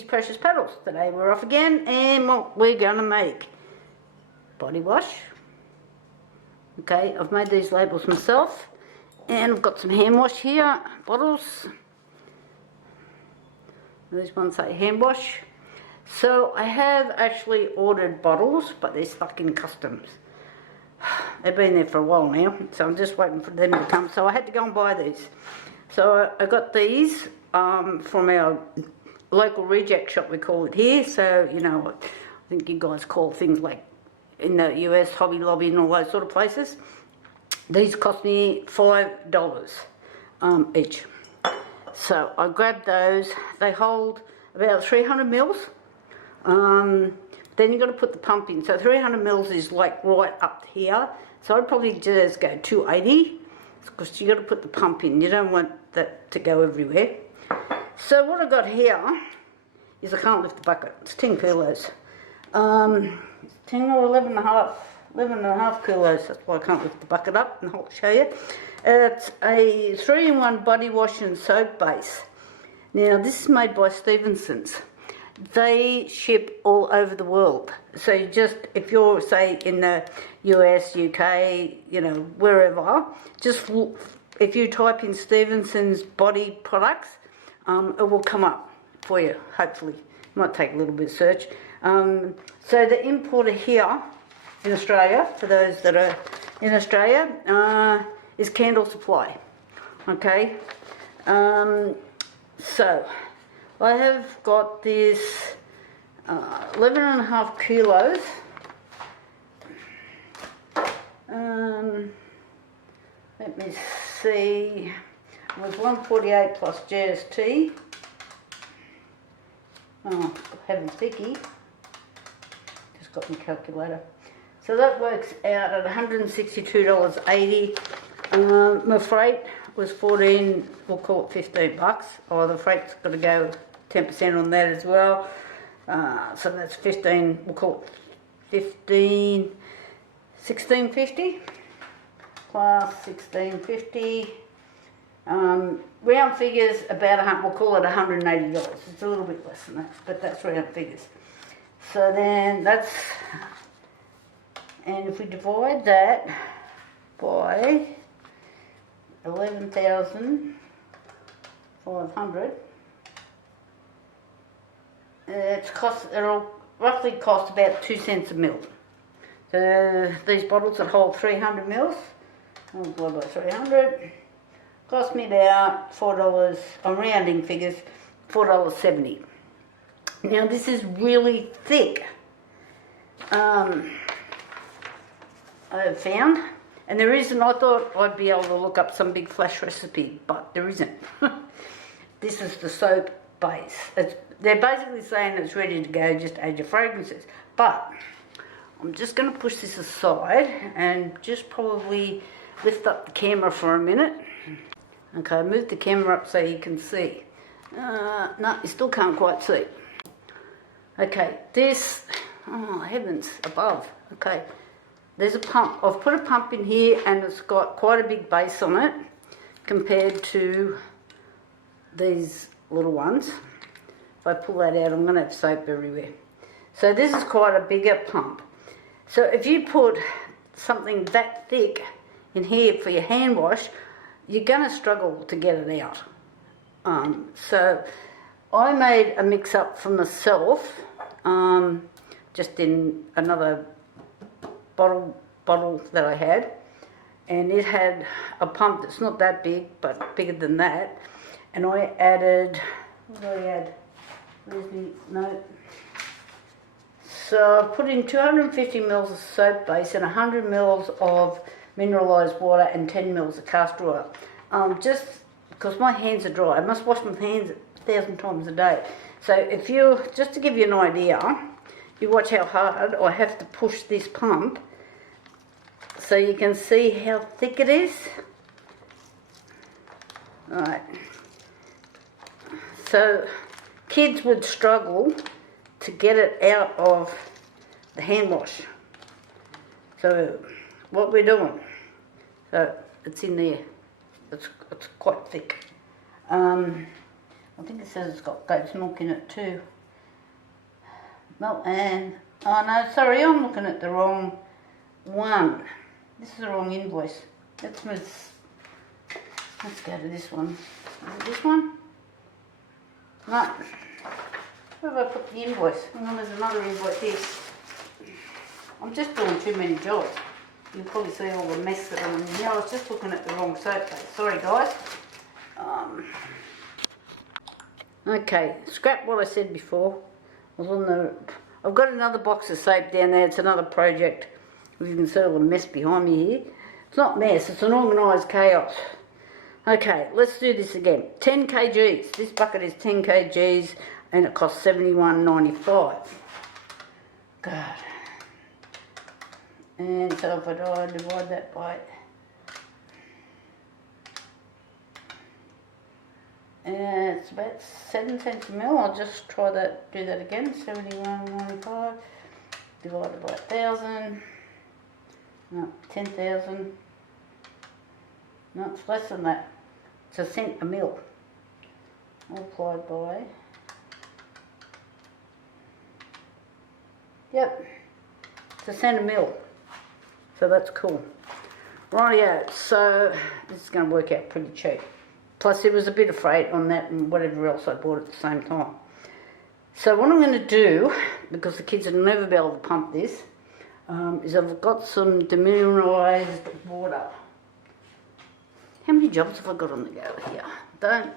Beauty's Precious Petals. Today we're off again, and what we're going to make body wash. Okay, I've made these labels myself, and I've got some hand wash here, bottles. These ones say hand wash. So I have actually ordered bottles, but they're stuck in customs. They've been there for a while now, so I'm just waiting for them to come. So I had to go and buy these. So I got these from our local reject shop, we call it here. So, you know, I think you guys call things like in the US, Hobby Lobby and all those sort of places. These cost me $5 each. So I grabbed those. They hold about 300 mils. Then you've got to put the pump in. So 300 mils is like right up here. So I'd probably just go 280 because you got to put the pump in. You don't want that to go everywhere. So what I've got here is I can't lift the bucket. It's 10 kilos. 10 or 11 and a half kilos. That's why I can't lift the bucket up, and I'll show you. It's a 3-in-1 body wash and soap base. Now this is made by Stephenson's. They ship all over the world. So you just, if you're say in the US, UK, you know, wherever, just if you type in Stephenson's body products, it will come up for you, hopefully. It might take a little bit of search. So the importer here in Australia, for those that are in Australia, is Candle Supply. Okay, so I have got this 11.5 kilos. Let me see. It was 148 plus GST. Oh, heaven thicky. Just got my calculator. So that works out at $162.80. My freight was 14, we'll call it 15 bucks. Oh, the freight's got to go 10% on that as well. So that's 15, we'll call it 15, 16.50 plus 16.50. Round figures about we'll call it $180. It's a little bit less than that, but that's round figures. So then that's, and if we divide that by 11,500, it'll roughly cost about 2 cents a mil. So these bottles that hold 300 mils, multiplied by 300, cost me about $4, I'm rounding figures, $4.70. Now this is really thick, I have found, and there isn't. I thought I'd be able to look up some big flash recipe, but there isn't. This is the soap base. They're basically saying it's ready to go, just add your fragrances. But I'm just going to push this aside and just probably lift up the camera for a minute. Okay, move the camera up so you can see. No, you still can't quite see. Okay, this, oh heavens above. Okay, there's a pump. I've put a pump in here and it's got quite a big base on it compared to these little ones. If I pull that out, I'm going to have soap everywhere. So this is quite a bigger pump. So if you put something that thick in here for your hand wash, you're going to struggle to get it out. So I made a mix up for myself, just in another bottle that I had, and it had a pump that's not that big but bigger than that, and I added, what did I add? Where's the note? So I put in 250 mils of soap base and 100 mils of mineralised water and 10 mils of castor oil. Just because my hands are dry, I must wash my hands 1,000 times a day. So if you, just to give you an idea, you watch how hard I have to push this pump so you can see how thick it is. Alright. So kids would struggle to get it out of the hand wash. So what we're doing, so it's in there, it's quite thick. I think it says it's got goat's milk in it too. No, and, oh no, sorry, I'm looking at the wrong one. This is the wrong invoice. Let's go to this one. Is it this one? No. Where have I put the invoice? Hang on, there's another invoice here. I'm just doing too many jobs. You can probably see all the mess that I'm in here. I was just looking at the wrong soap base. Sorry guys. Okay, scrap what I said before. I was on the. I've got another box of soap down there. It's another project. You can see all the mess behind me here. It's not mess. It's an organised chaos. Okay, let's do this again. 10 kgs. This bucket is 10 kgs, and it costs $71.95. God. And so if I divide that by. It's about 7 cents a mil. I'll just try that, do that again. 71.95 divided by 1,000. No, 10,000. No, it's less than that. It's a cent a mil. Multiplied by. Yep, it's a cent a mil. So that's cool. Rightio, so this is going to work out pretty cheap. Plus there was a bit of freight on that and whatever else I bought at the same time. So what I'm going to do, because the kids will never be able to pump this, is I've got some demineralised water. How many jobs have I got on the go here? Don't...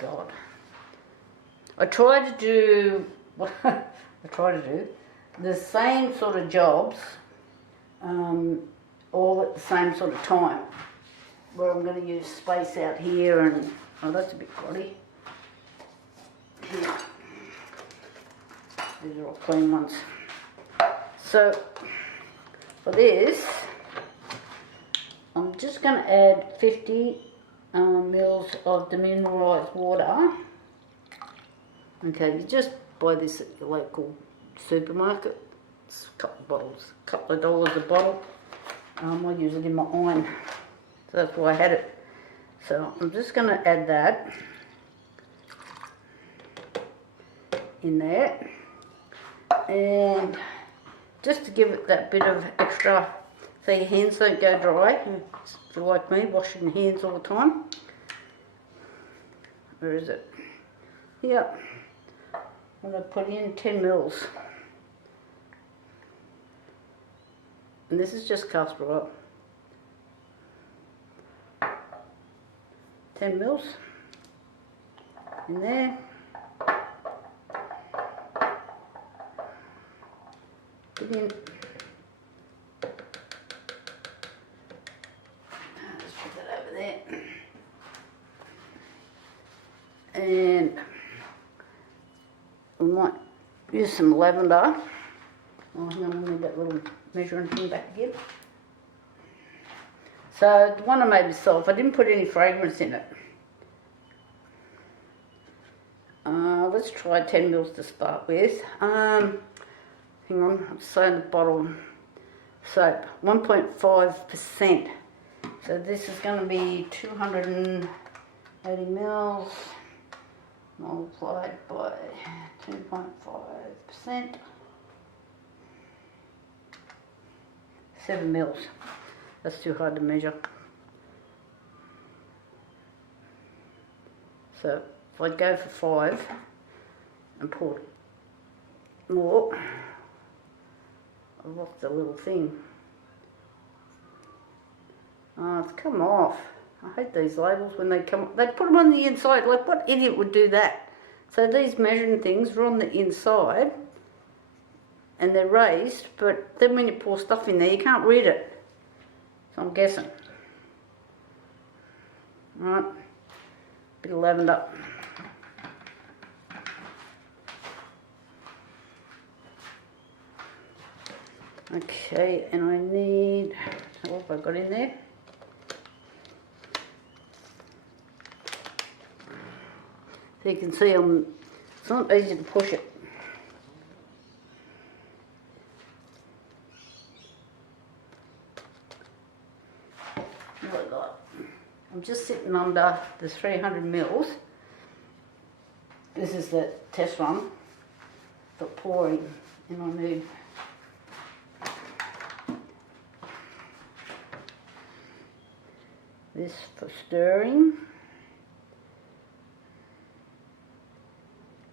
God. I try to do... the same sort of jobs all at the same sort of time. Where I'm going to use space out here and... Oh, that's a bit grotty. Here. These are all clean ones. So, for this, I'm just going to add 50 mils of demineralised water. Okay, you just buy this at your local supermarket. It's a couple of bottles, a couple of dollars a bottle. I use it in my iron. So that's why I had it. So I'm just going to add that in there, and just to give it that bit of extra, so your hands don't go dry. If you're like me, washing your hands all the time. Where is it? Here. I'm going to put in 10 mils. And this is just castor oil. 10 mils in there. Put in. Just put that over there. And we might use some lavender. Oh, hang on, I need that little measuring thing back again. So the one I made myself, I didn't put any fragrance in it. Let's try 10 mils to start with. Hang on, I'm saying the bottle soap, 1.5%. So this is going to be 280 mils multiplied by 2.5%. 7 mils. That's too hard to measure. So if I go for 5 and pour more, I've lost the little thing. Oh, it's come off. I hate these labels when they come. They put them on the inside. Like, what idiot would do that? So these measuring things are on the inside and they're raised, but then when you pour stuff in there, you can't read it. So I'm guessing. Right, bit of lavender. Okay, and I need, what have I got in there? So you can see it's not easy to push it. I'm just sitting under the 300 mils. This is the test run. for pouring, and I need this for stirring.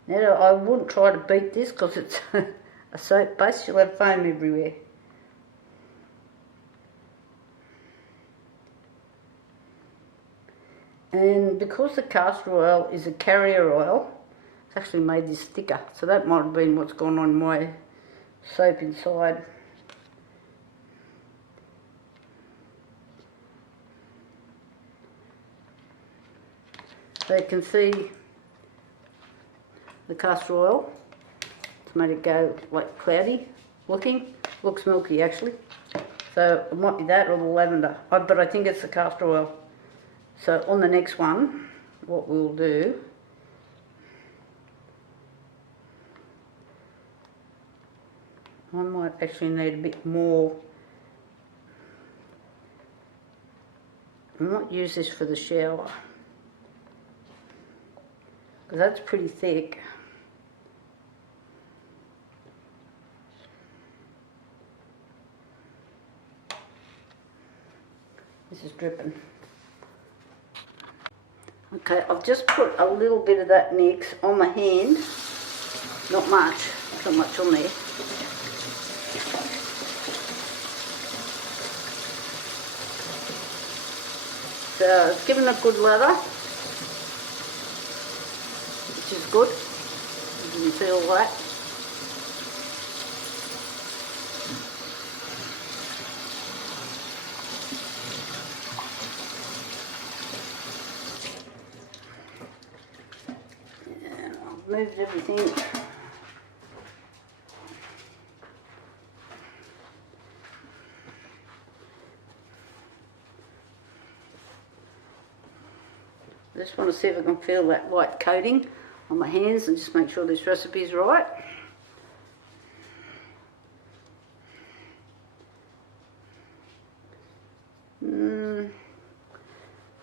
Now I wouldn't try to beat this because it's a soap base, you'll have foam everywhere. And because the castor oil is a carrier oil, it's actually made this thicker. So that might have been what's gone on in my soap inside. So you can see the castor oil. It's made it go like cloudy looking. Looks milky actually. So it might be that or the lavender. But I think it's the castor oil. So on the next one, what we'll do, I might actually need a bit more. I might use this for the shower, because that's pretty thick. This is dripping. Okay, I've just put a little bit of that mix on my hand. Not much, not much on there. So it's given a good lather, which is good. You can see all that. Moved everything. I just want to see if I can feel that white coating on my hands and just make sure this recipe is right.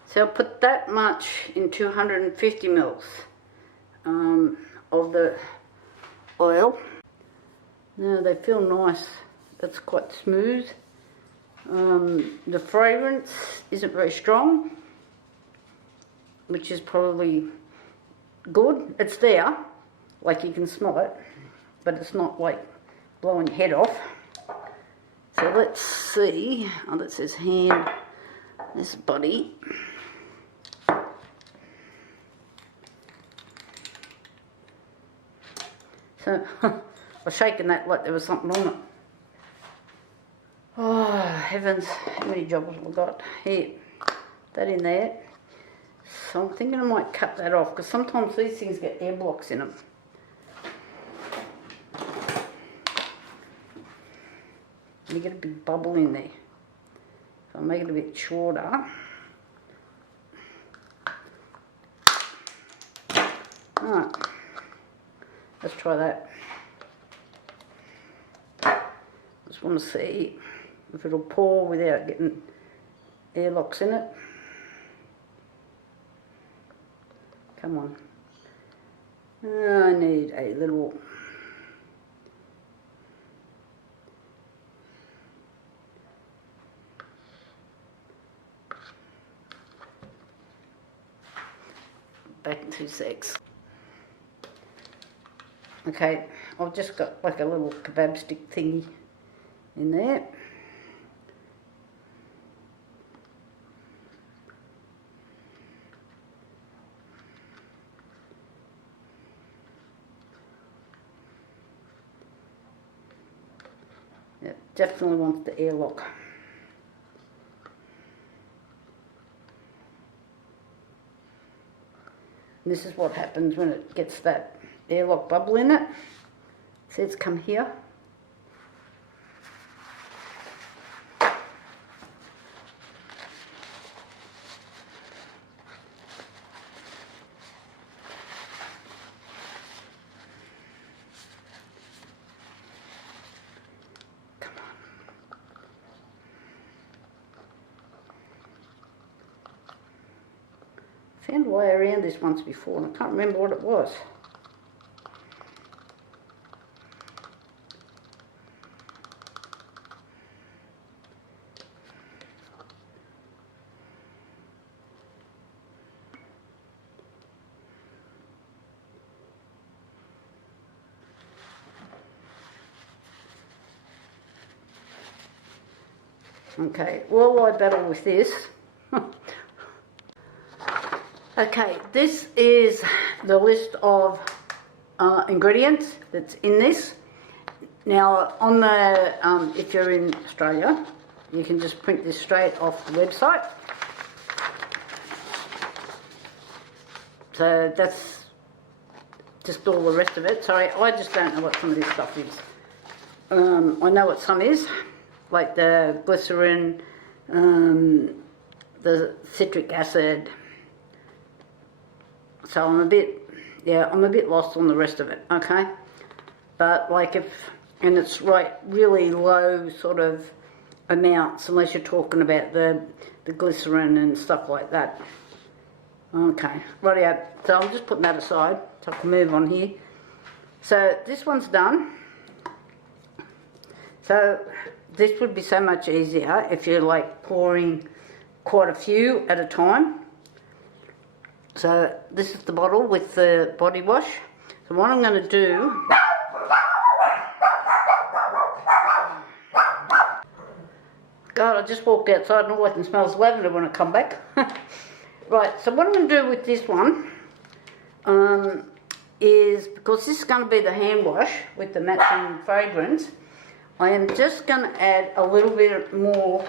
So I'll put that much in 250 mils. Of the oil. Now they feel nice. That's quite smooth. The fragrance isn't very strong, which is probably good. It's there, like you can smell it, but it's not like blowing your head off. So let's see. Oh, that says hand. This body. So I was shaking that like there was something on it. Oh heavens, how many jobs have I got? Here, that in there. So I'm thinking I might cut that off because sometimes these things get air blocks in them. And you get a big bubble in there. So I'll make it a bit shorter. Alright. Let's try that. Just want to see if it'll pour without getting airlocks in it. Come on. I need a little. Back in 2 secs. Okay, I've just got like a little kebab stick thingy in there. It definitely wants the airlock. And this is what happens when it gets that airlock bubble in it. See, it's come here. Come on. Found a way around this once before and I can't remember what it was. Okay, while I battle with this, okay, this is the list of ingredients that's in this. Now, on the if you're in Australia, you can just print this straight off the website. So that's just all the rest of it. Sorry, I just don't know what some of this stuff is. I know what some is, like the glycerin, the citric acid. So I'm a bit lost on the rest of it, okay? But like and it's really low sort of amounts, unless you're talking about the glycerin and stuff like that. Okay, rightio. So I'm just putting that aside so I can move on here. So this one's done. So this would be so much easier if you're like pouring quite a few at a time. So this is the bottle with the body wash. So what I'm going to do... God, I just walked outside and all I can smell is lavender when I come back. Right, so what I'm going to do with this one is, because this is going to be the hand wash with the matching fragrance, I am just going to add a little bit more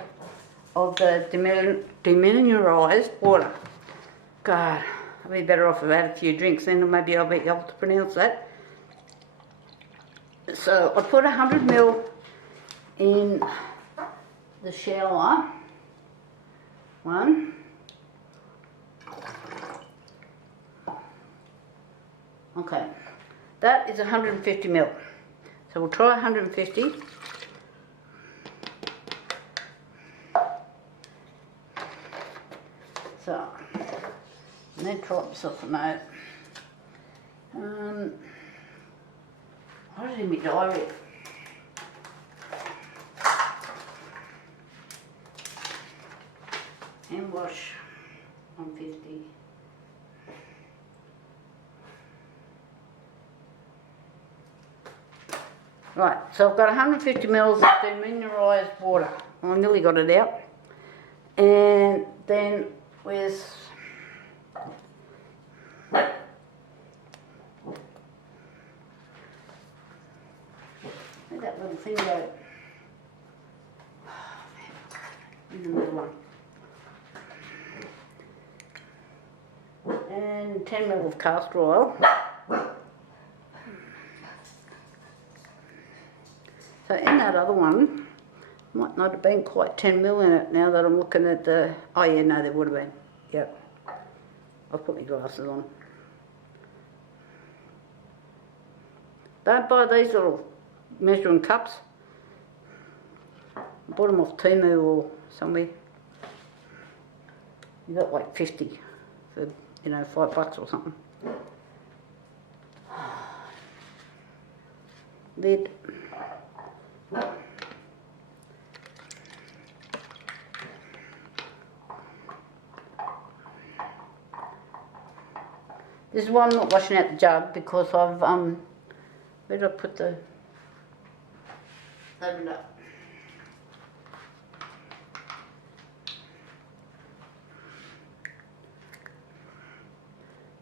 of the demineralised water. God, I'd be better off if I had a few drinks, then maybe I'll be able to pronounce that. So I put 100 ml in the shower. One. Okay, that is 150 ml. So we'll try 150. So, I need to try myself a note. What is in my diary? Hand wash 150. Right, so I've got 150 ml of demineralised water. I nearly got it out. And then where's that little thing go? In the middle one. And 10 ml of castor oil. So in that other one, might not have been quite 10 ml in it now that I'm looking at the... Oh yeah, no, there would have been. Yep. I'll put my glasses on. Don't buy these little measuring cups. I bought them off Temu or somewhere. You got like 50 for, you know, $5 or something. Lid. This is why I'm not washing out the jug, because I've where did I put the lavender?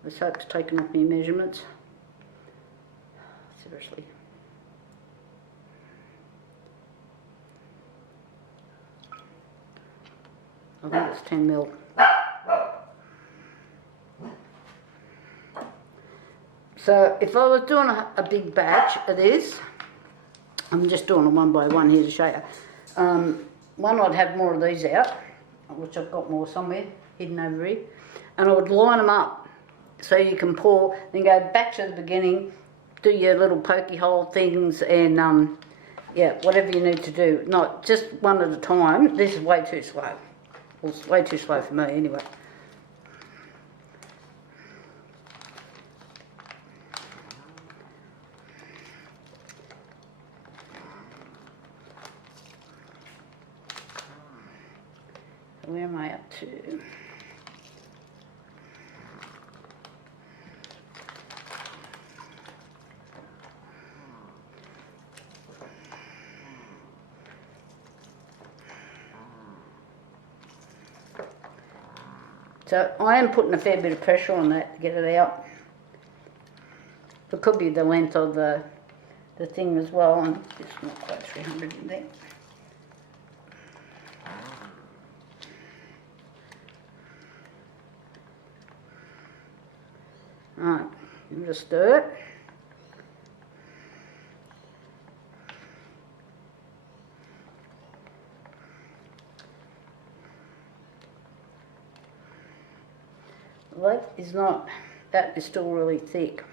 The soap's taken off my measurements. Seriously. I think it's 10 ml. So if I was doing a big batch of this, I'm just doing them one by one here to show you. One, I'd have more of these out, which I've got more somewhere hidden over here, and I would line them up so you can pour, then go back to the beginning, do your little pokey hole things, and yeah, whatever you need to do. Not just one at a time. This is way too slow. Well, it's way too slow for me anyway. Where am I up to? So I am putting a fair bit of pressure on that to get it out. It could be the length of the thing as well, and it's not quite 300 in there. Alright, give it a stir. That is not, that is still really thick.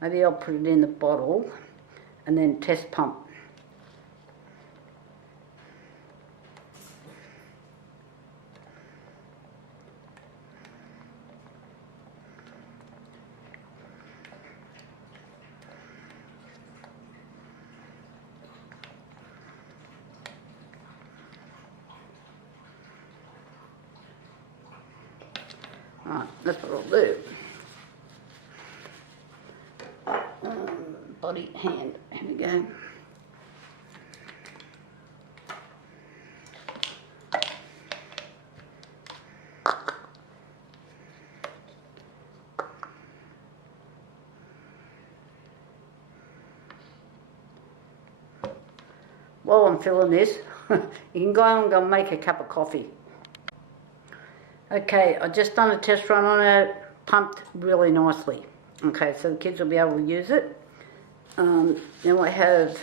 Maybe I'll put it in the bottle and then test pump. Right, that's what I'll do. Body, hand, here we go. While I'm filling this, you can go and go make a cup of coffee. Okay, I just done a test run on it, pumped really nicely. Okay, so the kids will be able to use it. Now I have,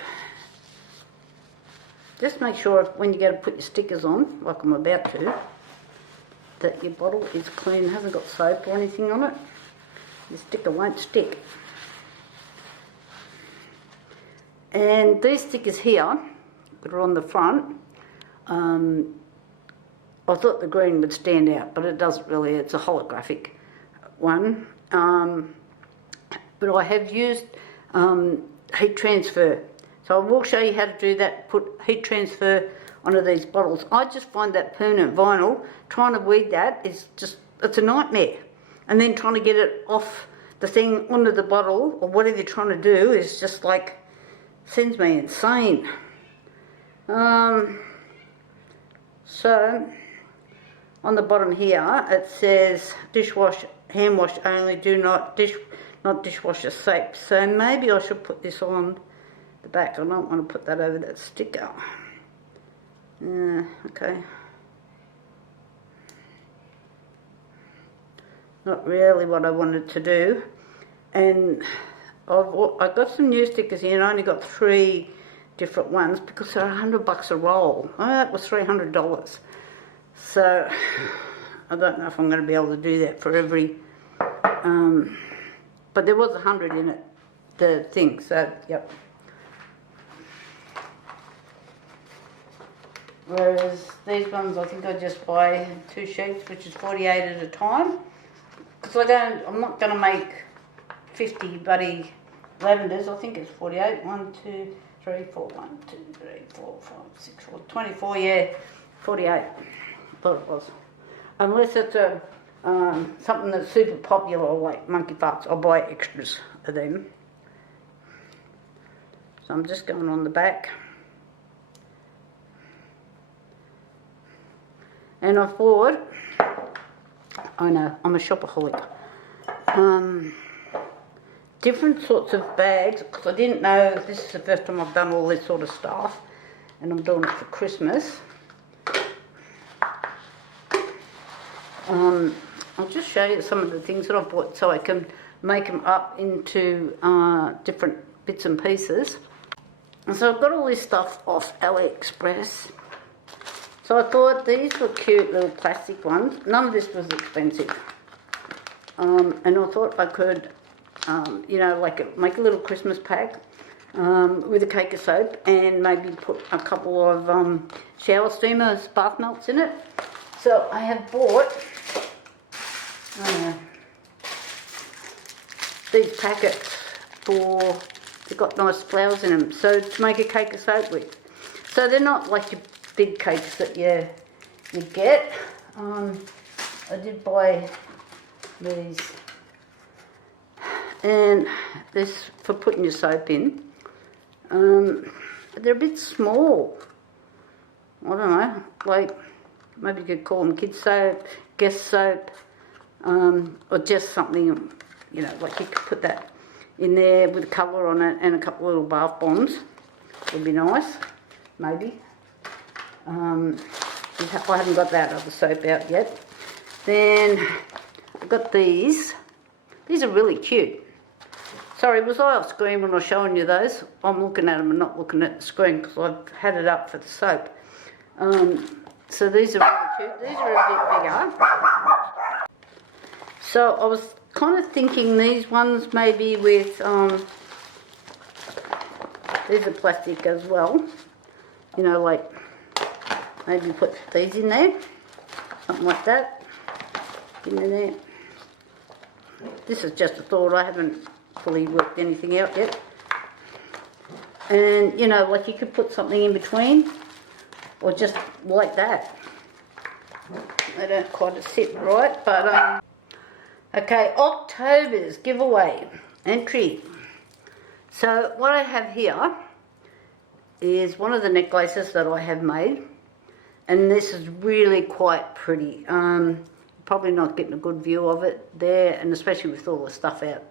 just make sure when you go to put your stickers on, like I'm about to, that your bottle is clean, hasn't got soap or anything on it. Your sticker won't stick. And these stickers here, that are on the front, I thought the green would stand out, but it doesn't really. It's a holographic one. But I have used heat transfer. So I will show you how to do that, put heat transfer onto these bottles. I just find that permanent vinyl, trying to weed that is just, it's a nightmare. And then trying to get it off the thing onto the bottle, or whatever you're trying to do, is just like, sends me insane. So, on the bottom here, it says dishwash, hand wash only, do not dishwasher soap. So maybe I should put this on the back. I don't want to put that over that sticker. Okay. Not really what I wanted to do. And I got some new stickers here, and I only got 3 different ones because they're $100 a roll. Oh, that was $300. So I don't know if I'm going to be able to do that for every, but there was 100 in it, the thing, so yep. Whereas these ones, I think I just buy 2 sheets, which is 48 at a time, because I'm not going to make 50 bloody lavenders. I think it's 48. 1, 2, 3, 4, 1, 2, 3, 4, 5, 6, 4, 24. Yeah, 48. Thought it was. Unless it's a something that's super popular, like monkey farts, I'll buy extras of them. So I'm just going on the back. And I thought, I know, I'm a shopaholic. Different sorts of bags, because I didn't know, this is the first time I've done all this sort of stuff, and I'm doing it for Christmas. I'll just show you some of the things that I've bought so I can make them up into different bits and pieces. And so I've got all this stuff off AliExpress. So I thought these were cute little plastic ones. None of this was expensive. And I thought I could, you know, like make a little Christmas pack with a cake of soap, and maybe put a couple of shower steamers, bath melts in it. So I have bought these packets for, they've got nice flowers in them, so to make a cake of soap with. So they're not like your big cakes that you get. I did buy these, and this for putting your soap in. They're a bit small. I don't know, like maybe you could call them kids soap, Guess soap, or just something, you know, like you could put that in there with a colour on it and a couple of little bath bombs. Would be nice, maybe. I haven't got that other soap out yet. Then I've got these. These are really cute. Sorry, was I off screen when I was showing you those? I'm looking at them and not looking at the screen because I've had it up for the soap. So these are really cute. These are a bit bigger. So I was kind of thinking these ones maybe with, these are plastic as well. You know, like maybe put these in there. Something like that. In there. This is just a thought. I haven't fully worked anything out yet. And, you know, like you could put something in between. Or just like that. They don't quite sit right, but okay, October's giveaway entry. So what I have here is one of the necklaces that I have made, and this is really quite pretty. Probably not getting a good view of it there, and especially with all the stuff out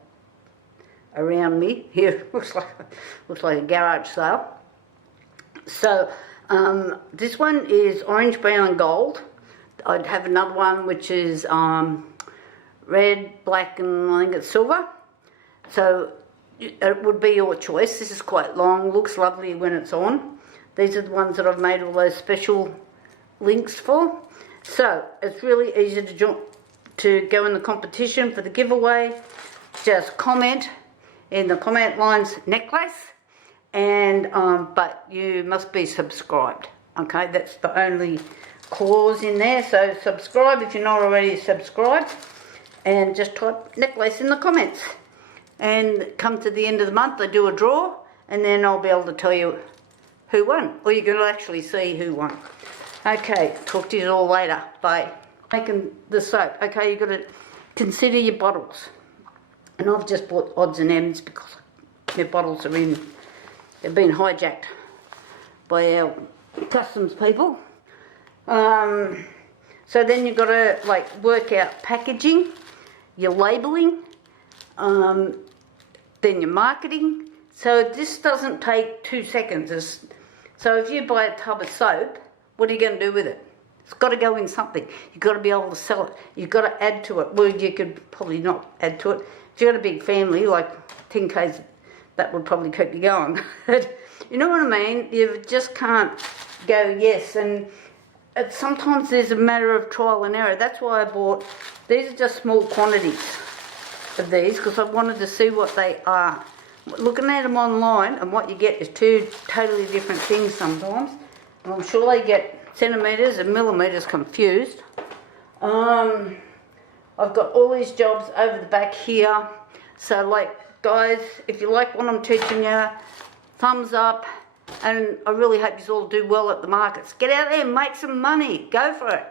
around me here. looks like a garage sale. So this one is orange, brown and gold. I'd have another one which is red, black and I think it's silver. So it would be your choice. This is quite long, looks lovely when it's on. These are the ones that I've made all those special links for. So it's really easy to go in the competition for the giveaway. Just comment in the comment lines necklace, and but you must be subscribed. Okay, that's the only clause in there. So subscribe if you're not already subscribed, and just type necklace in the comments. And come to the end of the month, I do a draw, and then I'll be able to tell you who won, or you're going to actually see who won. Okay, talk to you all later. Bye. Making the soap. Okay, you've got to consider your bottles. And I've just bought odds and ends because their bottles are in, they've been hijacked by our customs people. So then you've got to like work out packaging, your labelling, then your marketing. So this doesn't take 2 seconds. So if you buy a tub of soap, what are you going to do with it? It's got to go in something. You've got to be able to sell it. You've got to add to it. Well, you could probably not add to it. If you've got a big family, like 10 Ks, that would probably keep you going. You know what I mean? You just can't go, yes. And sometimes there's a matter of trial and error. That's why I bought, these are just small quantities of these because I wanted to see what they are. Looking at them online and what you get is two totally different things sometimes. And I'm sure they get centimetres and millimetres confused. I've got all these jobs over the back here. So like guys, if you like what I'm teaching you, thumbs up. And I really hope you all do well at the markets. Get out there and make some money. Go for it.